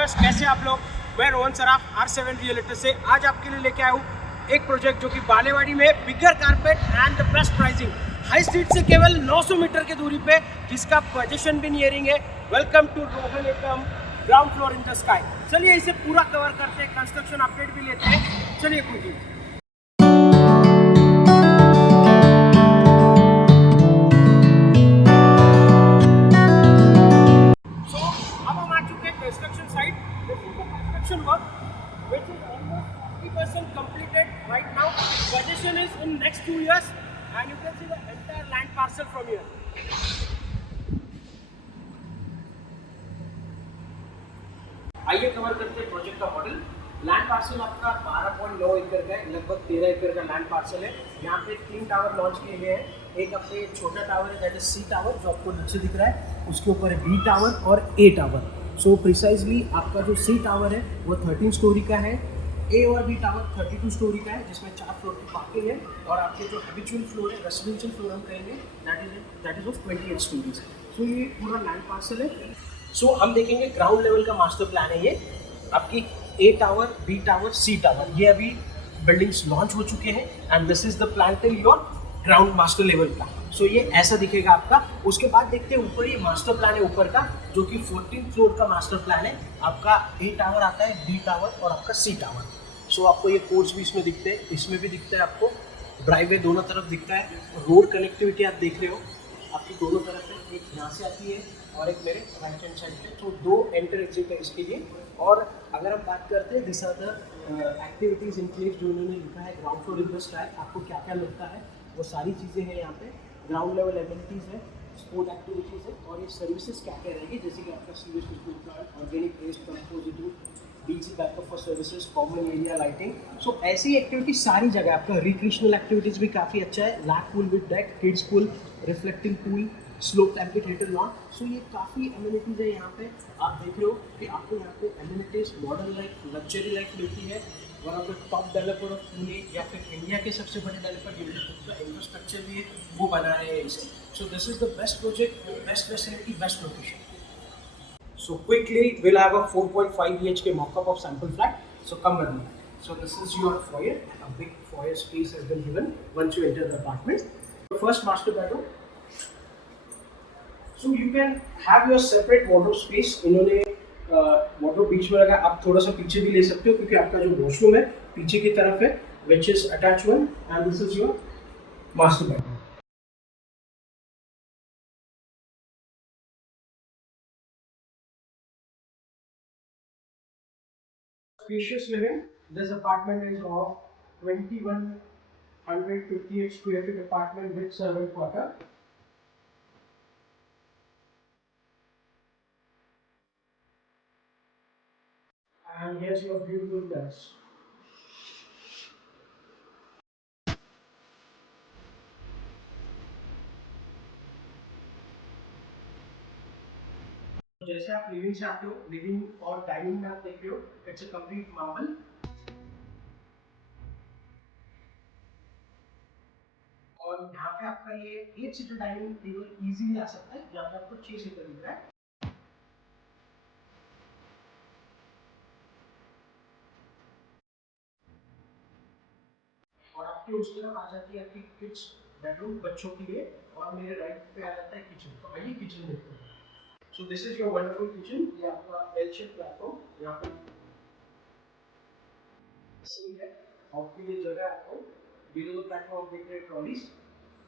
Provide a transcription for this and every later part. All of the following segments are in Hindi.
व्यूअर्स, कैसे आप लोग। मैं रोहन सराफ R7 रियलिटी से आज आपके लिए लेके आया हूँ एक प्रोजेक्ट जो कि बालेवाड़ी में bigger carpet and the best pricing high street से केवल 900 मीटर की दूरी पे, जिसका पोजीशन भी नियरिंग है। Welcome to Rohan Ekam ground floor in the sky. चलिए इसे पूरा कवर करते हैं, कंस्ट्रक्शन अपडेट भी लेते हैं। चलिए कुछ construction site. This is the construction work which is almost 40% completed right now. Possession is in next 2 years and you can see the entire land parcel from here. आइए कवर करते हैं प्रोजेक्ट का मॉडल। लैंड पार्सल आपका 12.9 एकड़ का है, लगभग 13 एकड़ का लैंड पार्सल है। यहाँ पे 3 टावर लॉन्च किए गए हैं। एक अपने छोटा टावर है दैट इज C टावर जो आपको नीचे दिख रहा है, उसके ऊपर है B टावर और A टावर। सो प्रिसाइजली आपका जो C टावर है वो 13 स्टोरी का है, A और B टावर 32 स्टोरी का है, जिसमें 4 फ्लोर की पार्किंग है। और आपके जो हैबिचुअल फ्लोर है, रेसिडेंशियल फ्लोर हम कहेंगे, that is of 28 stories. So ये पूरा लैंड पार्सल है। सो हम देखेंगे ग्राउंड लेवल का मास्टर प्लान है ये। आपकी A tower, B tower, C tower, ये अभी बिल्डिंग्स लॉन्च हो चुके हैं and this is the plan till your ground master level plan. So ये ऐसा दिखेगा आपका। उसके बाद देखते हैं ऊपर, ये मास्टर प्लान है ऊपर का, जो कि 14th फ्लोर का मास्टर प्लान है। आपका A टावर आता है, B टावर और आपका C टावर। सो आपको ये कोर्ट्स भी इसमें दिखते हैं, इसमें भी दिखता है आपको, ड्राइववे दोनों तरफ दिखता है। रोड कनेक्टिविटी आप देख रहे हो, आपकी दोनों तरफ है, एक यहाँ से आती है और एक मेरे राइट हैंड साइड पे। तो 2 एंटर एग्जिट है इसके लिए। और अगर हम बात करते हैं this are the activities in place जो उन्होंने लिखा है ground floor in the sky, आपको क्या क्या लगता है वो सारी चीज़ें हैं यहाँ पे। ग्राउंड लेवल एमिनिटीज़ है, स्पोर्ट एक्टिविटीज़ है और ये सर्विसेज क्या क्या रहेगी, जैसे कि आपका sewage treatment plant, organic waste compositive, DC backup for services, common area lighting. So ऐसी एक्टिविटी सारी जगह। आपका रिक्रिएशनल एक्टिविटीज़ भी काफ़ी अच्छा है, lake pool with deck, kids pool, reflecting pool, slope amphitheatre lawn. So ये काफ़ी एमिनिटीज़ है यहाँ पे। आप देख रहे हो कि आपको यहाँ पे amenities, modern life, luxury life मिलती है। One of the top developer of Pune या फिर इंडिया के सबसे बड़े डेवलपर जिनके खुद का इंफ्रास्ट्रक्चर भी है, वो बना रहे हैं इसे। सो this is the best project, best facility, best location. So quickly, we'll have a 4.5 BHK mock-up of sample flat. So come with me. So this is your foyer. A big foyer space has been given once you enter the apartment. The first master bedroom. So you can have your separate wardrobe space. इन्होंने wardrobe बीच में लगा, आप थोड़ा सा पीछे भी ले सकते हो क्योंकि आपका जो वॉशरूम है पीछे की तरफ है, which is attached one, and this is your master bedroom. Spacious living. This apartment is of 2158 square feet apartment with servant quarter. And here's your beautiful terrace. जैसे आप लिविंग से आते हो, लिविंग और डाइनिंग में आप देख रहे हो, इट्स अ कंप्लीट मार्बल। और यहाँ पे आपका ये 8 सीटर डाइनिंग टेबल इजीली आ सकता है, यहाँ पे आपको 6 सीटर दिख रहा है। और आपके उस तरफ आ जाती है आपकी किड्स बेडरूम बच्चों के लिए, और मेरे राइट पे आ जाता है किचन। तो आइए किचन देखते हैं। सो this is your wonderful kitchen. ये आपका एल शेप प्लेटफॉर्म, यहाँ पे सिंक है, आपके लिए जगह है। आपको बिलो द प्लेटफॉर्म देख रहे हैं ट्रॉलीज,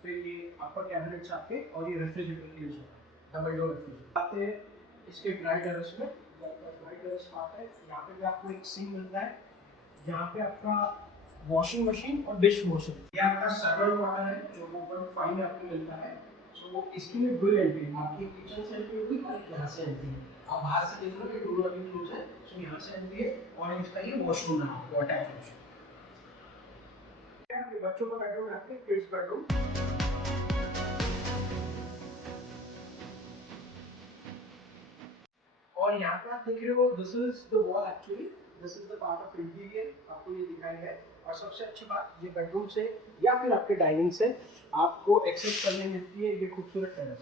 फिर ये अपर कैबिनेट्स आपके, और ये रेफ्रिजरेटर के लिए डबल डोर रेफ्रिजरेटर आते हैं। इसके ड्राई टेरेस में ड्राई टेरेस पार्ट है, यहाँ पे भी आपको एक सिंक मिलता है, यहाँ पे आपका वॉशिंग मशीन और डिश वॉशर। ये आपका सर्वर वाटर है जो 1.5 में आपको मिलता है। सो इसके लिए डुअल एंट्री, आपकी किचन से एंट्री होगी और यहाँ से एंट्री है। आप बाहर से देख लो, ये डोर अभी क्लोज है, सो यहाँ से एंट्री है। और इसका ये वॉशरूम है, आपको अटैच वॉशरूम। बच्चों का बेडरूम है, आपके किड्स बेडरूम। और यहाँ पे आप देख रहे हो, this is the wall actually, this is the part of interior, आपको ये दिखाया है। और सबसे अच्छी बात, ये बेडरूम से या फिर आपके डाइनिंग से आपको एक्सेस करने मिलती है ये खूबसूरत terrace.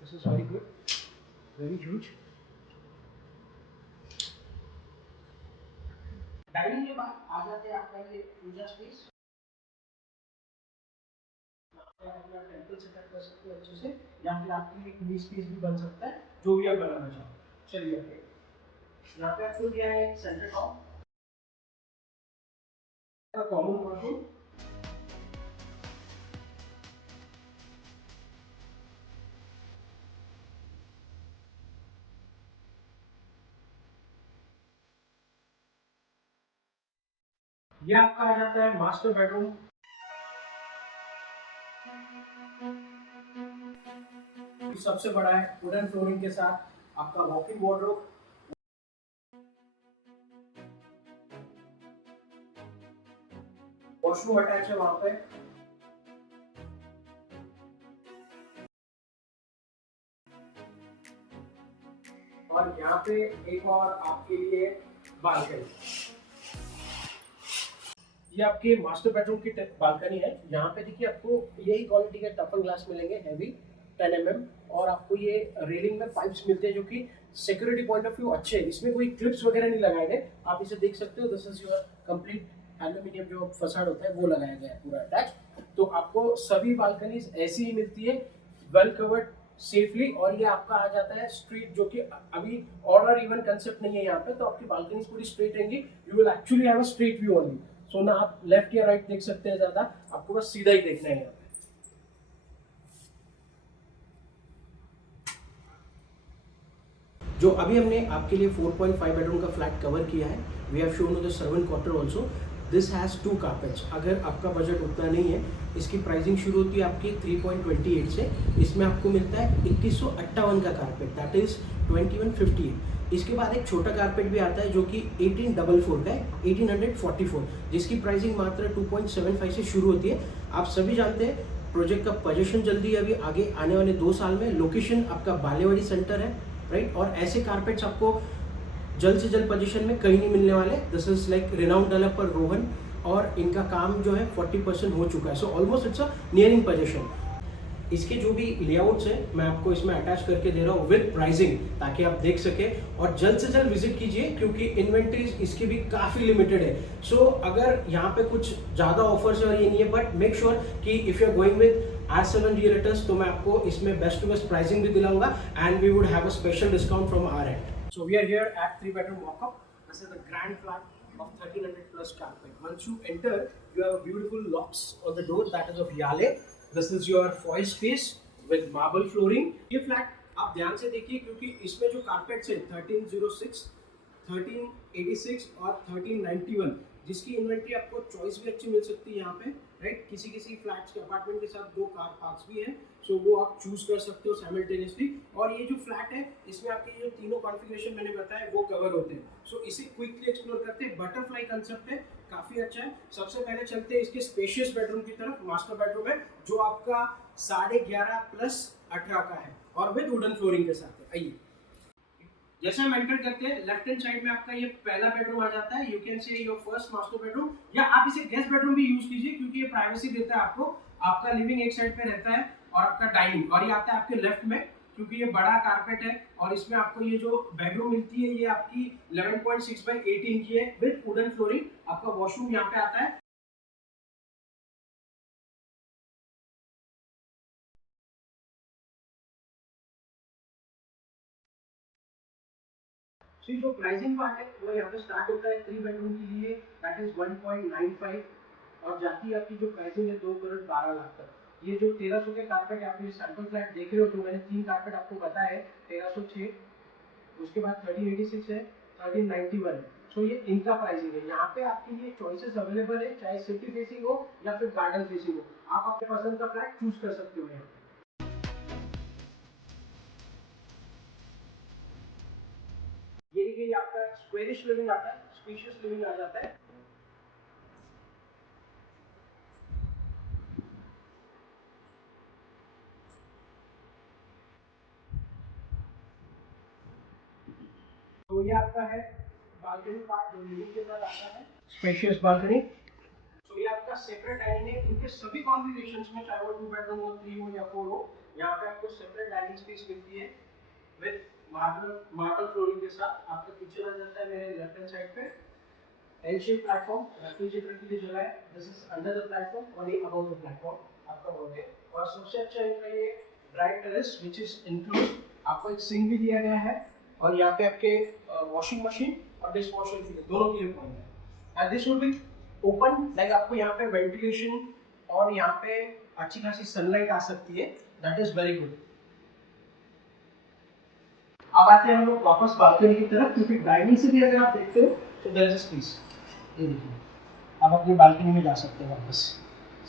This is very good, very huge. Dining के बाद आ जाते हैं आपका ये पूजा स्पेस। आप अपना टेंपल सेटअप कर सकते हो अच्छे से, या फिर आपके लिए मिनी स्पेस भी बन सकता है, जो भी आप बनाना चाहो। चलिए आगे, यहाँ पे आपको दिया है सेंटर टॉप का कॉमन वॉशरूम। ये आपका आ जाता है मास्टर बेडरूम। सबसे बड़ा है वुडन फ्लोरिंग के साथ आपका walk in wardrobe. Washroom attach है वहां पे। और यहाँ पे एक और आपके लिए बालकनी। ये आपके मास्टर बेडरूम की बालकनी है। यहाँ पे देखिए आपको यही क्वालिटी के टफन ग्लास मिलेंगे, हैवी 10 mm। और आपको ये रेलिंग में पाइप्स मिलते हैं जो कि सिक्योरिटी पॉइंट ऑफ व्यू अच्छे हैं। इसमें कोई क्लिप्स वगैरह नहीं लगाए गए, आप इसे देख सकते हो। This is your complete aluminium जो फसाड होता है वो लगाया गया है पूरा अटैच। तो आपको सभी बालकनीज ऐसी ही मिलती है, वेल कवर्ड सेफली। और ये आपका आ जाता है स्ट्रीट, जो कि अभी ऑड और इवन कंसेप्ट नहीं है यहाँ पे, तो आपकी बालकनी पूरी स्ट्रेट रहेंगी। You will actually have a straight view only. So ना आप लेफ्ट या राइट देख सकते हैं ज्यादा, आपको बस सीधा ही देखना है यहाँ पे। जो अभी हमने आपके लिए 4.5 बेडरूम का फ्लैट कवर किया है, we have shown the servant quarter also. This has 2 carpets. अगर आपका बजट उतना नहीं है, इसकी प्राइसिंग शुरू होती है आपकी 3.28 से। इसमें आपको मिलता है 2158 का कारपेट, दैट इज 2158। इसके बाद एक छोटा कारपेट भी आता है जो कि 1844 का है, 1844, जिसकी प्राइसिंग मात्र 2.75 से शुरू होती है। आप सभी जानते हैं प्रोजेक्ट का पोजीशन जल्दी अभी आगे आने वाले 2 साल में लोकेशन आपका बालेवाड़ी सेंटर है, राइट। और ऐसे कारपेट्स आपको जल्द से जल्द पोजीशन में कहीं नहीं मिलने वाले। This is like renowned developer Rohan, और इनका काम जो है 40% हो चुका है। So almost it's a nearing position. इसके जो भी लेआउट्स हैं मैं आपको इसमें अटैच करके दे रहा हूँ विद प्राइसिंग, ताकि आप देख सकें। और जल्द से जल्द विजिट कीजिए क्योंकि इन्वेंट्रीज इसकी भी काफ़ी लिमिटेड है। सो अगर यहाँ पे कुछ ज़्यादा ऑफर्स है और ये नहीं है, बट मेक श्योर कि if you are going with R7 realtors, तो मैं आपको इसमें बेस्ट टू बेस्ट प्राइसिंग भी दिलाऊंगा, and we would have a special discount from our end. So we are here at 3 bedroom walk-up. This is the grand flat of 1300 plus carpet. Once you enter, you have a beautiful locks on the door that is of Yale. This is your foyer space with marble flooring. ये फ्लैट आप ध्यान से देखिए क्योंकि इसमें जो कारपेट्स है 1306, 1386 और 1391, जिसकी इन्वेंट्री आपको चॉइस भी अच्छी मिल सकती है यहाँ पे, राइट। किसी किसी फ्लैट्स के अपार्टमेंट के साथ 2 कार पार्क्स भी हैं, सो वो आप चूज कर सकते हो साइमल्टेनियसली। और ये जो फ्लैट है इसमें आपके जो तीनों कॉन्फ़िगरेशन मैंने बताया वो कवर होते हैं। सो इसे क्विकली एक्सप्लोर करते हैं। बटरफ्लाई कंसेप्ट है, काफ़ी अच्छा है। सबसे पहले चलते हैं इसके स्पेशियस बेडरूम की तरफ। मास्टर बेडरूम है जो आपका 11.5 प्लस 18 का है और विद वुडन फ्लोरिंग के साथ है। आइए, जैसे हम एंटर करते हैं लेफ्ट हैंड साइड में आपका ये पहला बेडरूम आ जाता है। You can say your first master bedroom, या आप इसे गेस्ट बेडरूम भी यूज कीजिए क्योंकि ये प्राइवेसी देता है आपको। आपका लिविंग एक साइड पे रहता है और आपका डाइनिंग, और ये आता है आपके लेफ्ट में क्योंकि ये बड़ा कारपेट है। और इसमें आपको ये जो बेडरूम मिलती है ये आपकी 11.6/18 की है विद वुडन फ्लोरिंग। आपका वॉशरूम यहाँ पे आता है। तो जो प्राइसिंग पार्ट है वो यहाँ पे स्टार्ट होता है 3 बेडरूम के लिए, दैट इज 1.95, और जाती है आपकी जो प्राइसिंग है 2 करोड़ 12 लाख तक। ये जो 1300 के कारपेट आप ये सैंपल फ्लैट देख रहे हो, जो मैंने 3 कारपेट आपको बताया है, 1306, उसके बाद 1386 है, 1391 है। सो ये इनका प्राइसिंग है। यहाँ पे आपके लिए चॉइसेस अवेलेबल है, चाहे सिटी फेसिंग हो या फिर गार्डन फेसिंग हो, आप अपने पसंद का फ्लैट चूज कर सकते हो। यहाँ ये देखिए आपका स्क्वेरिश लिविंग आता है, स्पेशियस लिविंग आ जाता है। तो ये आपका है बालकनी पार्ट जो लिविंग के साथ आता है, स्पेशियस बालकनी। तो ये आपका सेपरेट डाइनिंग है। इनके सभी कॉन्फ़िगरेशंस में, चाहे वो 2 बेडरूम हो, 3 हो या 4 हो, यहाँ पे आपको सेपरेट डाइनिंग स्पेस मिलती है विद मार्बल फ्लोरिंग के साथ। आपका किचन आ जाता है मेरे लेफ्ट हैंड साइड पे। एल शेप प्लेटफॉर्म रेफ्रिजरेटर के लिए जगह है, this is under the platform और ये अबव द प्लेटफॉर्म आपका हो गया। और सबसे अच्छा इनका ये dry terrace which is include, आपको एक सिंक भी दिया गया है और यहाँ पे आपके वॉशिंग मशीन और डिश वॉशर के लिए दोनों के लिए पॉइंट है। And this would be open, like आपको यहाँ पे वेंटिलेशन और यहाँ पे अच्छी खासी सनलाइट आ सकती है, दैट इज वेरी गुड। अब आते हैं हम लोग वापस बालकनी की तरफ, क्योंकि डाइनिंग से भी अगर आप देखते हो तो देयर इज अ स्पेस, ये देखिए आप अपनी बालकनी में जा सकते हैं वापस।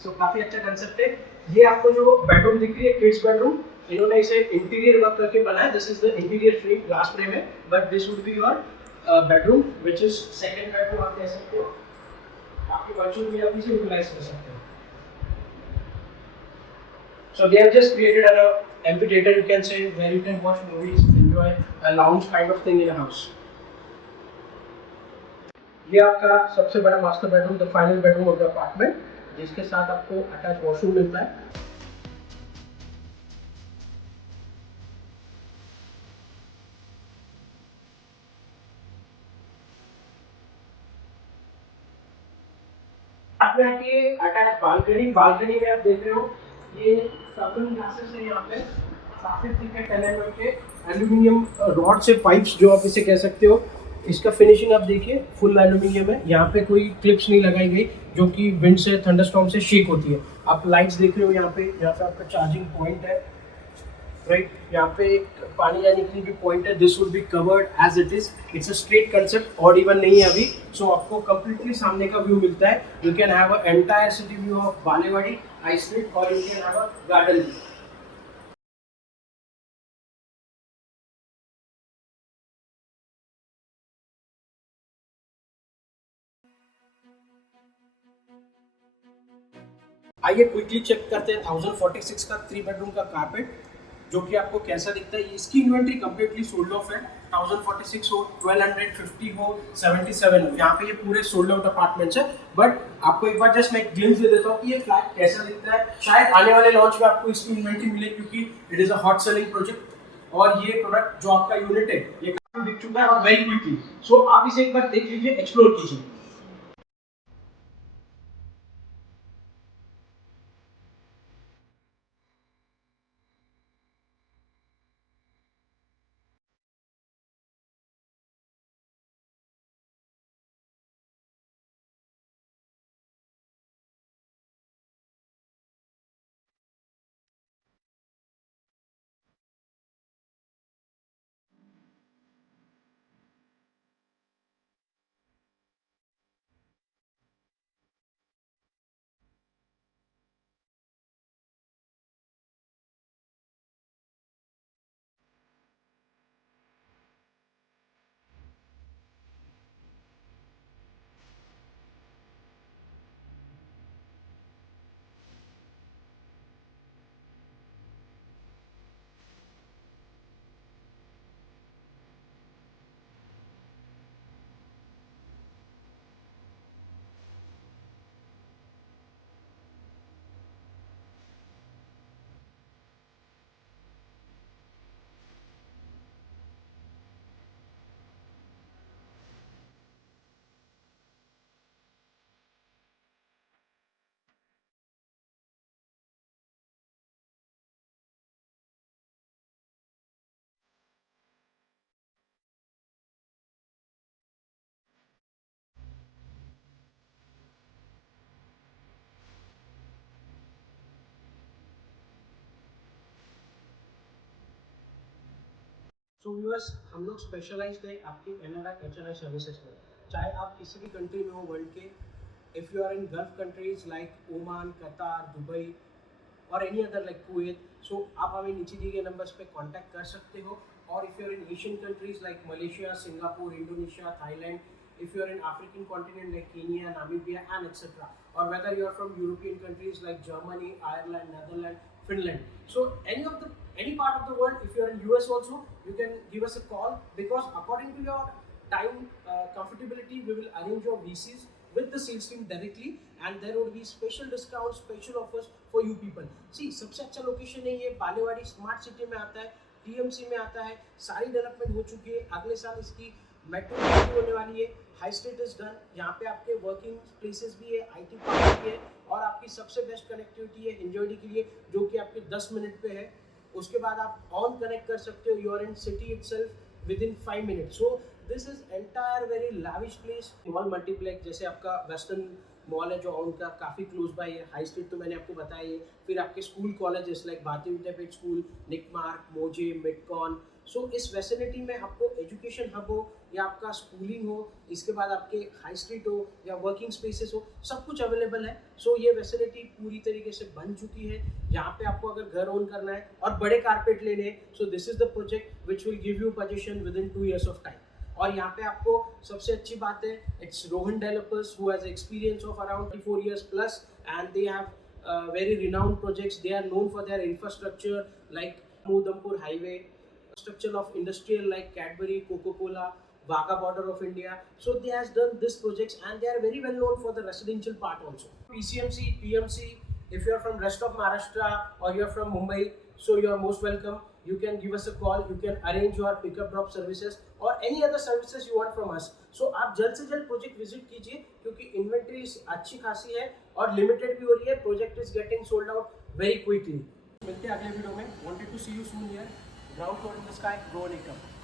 सो काफी अच्छा कंसेप्ट है। ये आपको जो बेडरूम दिख रही है किड्स बेडरूम, इन्होंने इसे इंटीरियर वर्क करके बनाया, this is the interior frame, glass frame है, but this would be your bedroom which is second bedroom आप कह सकते हो। आपके बच्चों भी आप इसे यूटिलाइज कर सकते हो। So they have just created an amphitheater, you can say, where you can watch movies, enjoy a lounge kind of thing in a house. ये आपका सबसे बड़ा master bedroom, the final bedroom of the apartment, जिसके साथ आपको अटैच वॉशरूम मिलता है। आपने आके अटैच बालकनी, बालकनी में आप देख रहे हो ये सर्कल ग्लासेस है, यहाँ पे काफी थिक है 10 mm के एल्यूमिनियम रॉड से पाइप्स जो आप इसे कह सकते हो। इसका फिनिशिंग आप देखिए फुल एल्यूमिनियम है, यहाँ पे कोई क्लिप्स नहीं लगाई गई जो कि विंड से, थंडरस्टॉर्म से शेक होती है। आप लाइट्स देख रहे हो यहाँ पे आपका चार्जिंग पॉइंट है, राइट, यहाँ पे एक पानी जाने के लिए भी पॉइंट है। This would be covered as it is, it's a straight concept, odd even नहीं है अभी। सो आपको कंप्लीटली सामने का व्यू मिलता है। You can have a entire city view of Balewadi islet, और you can have a garden view. आइए क्विकली चेक करते हैं 1046 का 3 बेडरूम का कारपेट, जो कि आपको कैसा दिखता है। इसकी इन्वेंट्री कंप्लीटली सोल्ड ऑफ है, 1046 हो, 1250 हो, 77 हो, यहाँ पे ये पूरे सोल्ड आउट अपार्टमेंट्स है। बट आपको एक बार जस्ट मैं एक ग्लिम्स दे देता हूँ कि ये फ्लैट कैसा दिखता है। शायद आने वाले लॉन्च में आपको इसकी इन्वेंट्री मिले, क्योंकि it is a hot selling project और ये प्रोडक्ट जो आपका यूनिट है ये काफी बिक चुका है और वेरी क्विकली। सो आप इसे एक बार देख लीजिए, एक्सप्लोर कीजिए। सो व्यूअर्स, हम लोग स्पेशलाइज्ड है आपकी एनआरआई एचएनआई सर्विसेज में। चाहे आप किसी भी कंट्री में हो वर्ल्ड के, if you are in Gulf countries like Oman, Qatar, Dubai और any other like Kuwait, so आप हमें नीचे दिए गए नंबर्स पे कांटेक्ट कर सकते हो। और if you are in Asian countries like Malaysia, Singapore, Indonesia, Thailand, if you are in African continent like Kenya, Namibia and etc., or whether you are from European countries like Germany, Ireland, Netherlands, Finland, so any part of the world, if you are in US also, you can give us a call, because according to your time comfortability we will arrange your VCs with the sales team directly, and there would be special discounts, special offers for you people. See, सबसे अच्छा लोकेशन है ये बालेवाड़ी, स्मार्ट सिटी में आता है, टीएमसी में आता है, सारी डेवलपमेंट हो चुकी है, अगले साल इसकी मेट्रो भी होने वाली है, हाई स्ट्रीट इज डन, यहाँ पे आपके वर्किंग प्लेसेस भी है, IT पार्क भी है और आपकी सबसे बेस्ट कनेक्टिविटी है एंजॉयडी के लिए जो कि आपके 10 मिनट पे है। उसके बाद आप ऑन कनेक्ट कर सकते हो, you are in city itself within 5 minutes. So this is entire very lavish place. Mall multiplex जैसे आपका वेस्टर्न मॉल है जो उनका काफ़ी क्लोज बाय है, हाई स्ट्रीट तो मैंने आपको बताया है, फिर आपके स्कूल कॉलेजेस लाइक भारतीय विद्यापीठ स्कूल, निकमार्क, मोजे, मिडकॉन। सो इस वैसिलिटी में आपको एजुकेशन हब हो या आपका स्कूलिंग हो, इसके बाद आपके हाई स्ट्रीट हो या वर्किंग स्पेसेस हो, सब कुछ अवेलेबल है। सो ये वैसिलिटी पूरी तरीके से बन चुकी है। यहाँ पे आपको अगर घर ओन करना है और बड़े कारपेट लेने हैं, सो this is the project which will give you position with in 2 years of time. और यहाँ पे आपको सबसे अच्छी बात है, it's Rohan developers who has experience of around 24 years plus and they have very renowned projects. They are known for their infrastructure like Udampur Highway, structure of industrial like Cadbury, Coca-Cola, Wagah border of India. So they has done this projects and they are very well known for the residential part also. PCMC, PMC, if you are from rest of Maharashtra or you are from Mumbai, so you are most welcome. You can give us a call, you can arrange your pickup drop services or any other services you want from us. So आप जल्द से जल्द प्रोजेक्ट विजिट कीजिए क्योंकि इन्वेंट्री अच्छी खासी है और लिमिटेड भी हो रही है। Project is getting sold out very quickly. मिलते हैं अगले वीडियो में। Wanted to see you soon here. Ground floor in the sky, go and come.